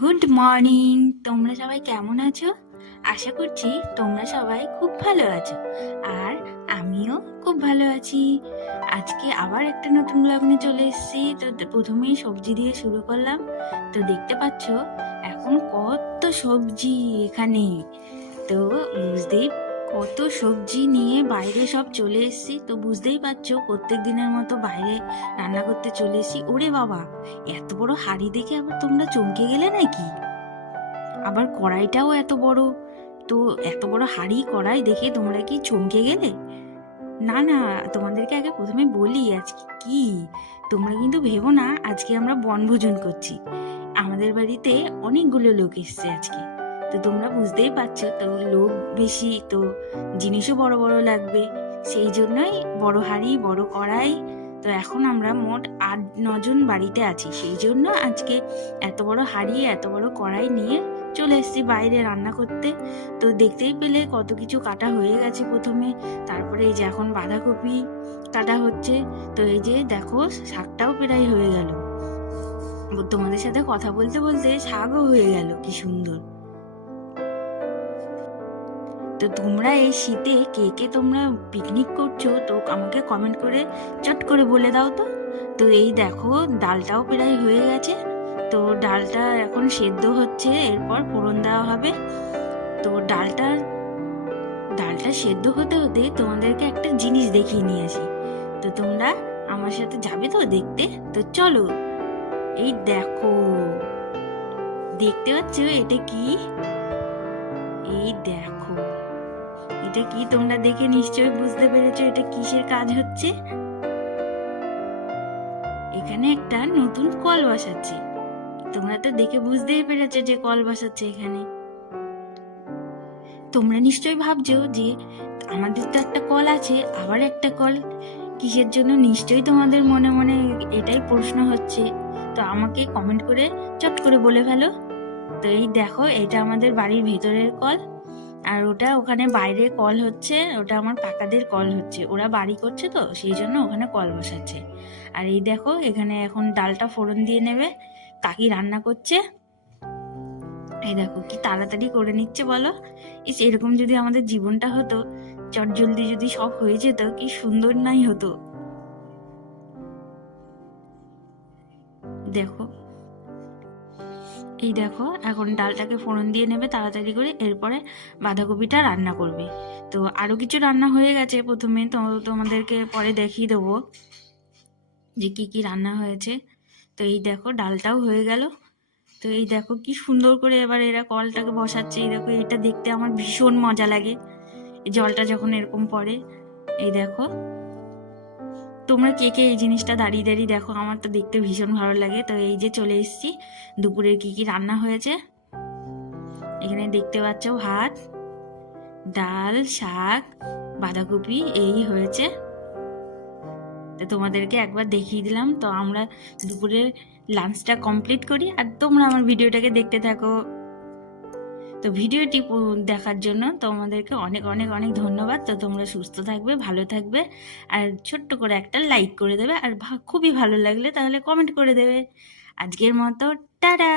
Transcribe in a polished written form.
Good morning. তোমরা সবাই কেমন আছো? আশা করছি তোমরা সবাই খুব ভালো আছো, আর আমিও খুব ভালো আছি। আজকে আবার একটা নতুন ব্লগ নিয়ে চলে এসেছি। তো প্রথমেই সবজি দিয়ে শুরু করলাম। তো দেখতে পাচ্ছ এখন কত সবজি এখানে। তো বুঝতেই কত সবজি নিয়ে বাইরে সব চলে এসেছি। তো বুঝতেই পারছো প্রত্যেক দিনের মতো বাইরে রান্না করতে চলে এসেছি। ওরে বাবা, এত বড় হাঁড়ি দেখে আবার তোমরা চমকে গেলে নাকি? আবার কড়াইটাও এত বড়। তো এত বড় হাঁড়ি কড়াই দেখে তোমরা কি চমকে গেলে? না না, তোমাদেরকে আগে প্রথমে বলি আজকে কি। তোমরা কিন্তু ভেবো না আজকে আমরা বনভোজন করছি। আমাদের বাড়িতে অনেকগুলো লোক এসছে আজকে। তো তোমরা বুঝতেই পারছো, তো লোক বেশি তো জিনিসও বড় বড় লাগবে। সেই জন্যই বড় হাঁড়ি, বড় কড়াই। তো এখন আমরা মোট 8-9 জন বাড়িতে আছি, সেই জন্য আজকে এত বড় হাঁড়ি, এত বড় কড়াই নিয়ে চলে এসেছি বাইরে রান্না করতে। তো দেখতেই পেলে কত কিছু কাটা হয়ে গেছে প্রথমে। তারপরে এই যে এখন বাঁধাকপি কাটা হচ্ছে। তো এই যে দেখো শাকটাও প্রায় হয়ে গেল। তোমাদের সাথে কথা বলতে বলতে শাকও হয়ে গেল, কি সুন্দর। তো তোমরা এই শীতে কে কে তোমরা পিকনিক করছো, তো আমাকে কমেন্ট করে চট করে বলে দাও তো। তো এই দেখো ডালটাও প্রায় হয়ে গেছে। তো ডালটা এখন সেদ্ধ হচ্ছে, এরপর ফোড়ন দেওয়া হবে। তো ডালটা সেদ্ধ হতে হতে তোমাদেরকে একটা জিনিস দেখিয়ে নিয়ে আসি। তো তোমরা আমার সাথে যাবে তো দেখতে? তো চলো। এই দেখো, দেখতে পাচ্ছ এটা কি? এই দেখো এটা কি, তোমরা দেখে নিশ্চয়ই বুঝতে পেরেছো এটা কিসের কাজ হচ্ছে। এখানে একটা নতুন কল বসাচ্ছে। তোমরা তো দেখে বুঝতেই পেরেছো যে কল বসাচ্ছে এখানে। তোমরা নিশ্চয়ই ভাবছো যে আমাদের তো একটা কল আছে, আবার একটা কল কিসের জন্য? নিশ্চয়ই তোমাদের মনে মনে এটাই প্রশ্ন হচ্ছে। তো আমাকে কমেন্ট করে চট করে বলে ফেলো। তো এই দেখো এটা আমাদের বাড়ির ভেতরের কল, আর ওটা ওখানে বাইরে কল হচ্ছে। ওটা আমার কাকাদের কল হচ্ছে, ওরা বাড়ি করছে তো সেই জন্য ওখানে কল বসাচ্ছে। আর এই দেখো এখানে এখন ডালটা ফোড়ন দিয়ে নেবে, কাকি রান্না করছে। এই দেখো কি তাড়াতাড়ি করে নিচ্ছে বলো। এরকম যদি আমাদের জীবনটা হতো, চট জলদি যদি সব হয়ে যেত, কি সুন্দর নাই হতো। দেখো এই দেখো এখন ডালটাকে ফোড়ন দিয়ে নেবে তাড়াতাড়ি করে, এরপরে বাঁধাকপিটা রান্না করবে। তো আরো কিছু রান্না হয়ে গেছে, প্রথমে তো তোমাদেরকে পরে দেখিয়ে দেবো যে কি কি রান্না হয়েছে। তো এই দেখো ডালটাও হয়ে গেল। তো এই দেখো কি সুন্দর করে এবার এরা কলটাকে বসাচ্ছে। এই দেখো এটা দেখতে আমার ভীষণ মজা লাগে, এই জলটা যখন এরকম পড়ে। এই দেখো তোমরা কে কে এই জিনিসটা দাঁড়িয়ে দাঁড়িয়ে দেখো, আমার তো দেখতে ভীষণ ভালো লাগে। তো এই যে চলে এসেছি, দুপুরের কি কি রান্না হয়েছে এখানে দেখতে পাচ্ছ। ভাত, ডাল, শাক, বাঁধাকপি এই হয়েছে। তো তোমাদেরকে একবার দেখিয়ে দিলাম। তো আমরা দুপুরের লাঞ্চটা কমপ্লিট করি, আর তোমরা আমার ভিডিওটাকে দেখতে থাকো। তো ভিডিওটি দেখার জন্য তোমাদেরকে অনেক অনেক অনেক ধন্যবাদ। তো তোমরা সুস্থ থাকবে, ভালো থাকবে, আর ছোট্ট করে একটা লাইক করে দেবে, আর খুবই ভালো লাগলে তাহলে কমেন্ট করে দেবে। আজকের মতো টাটা।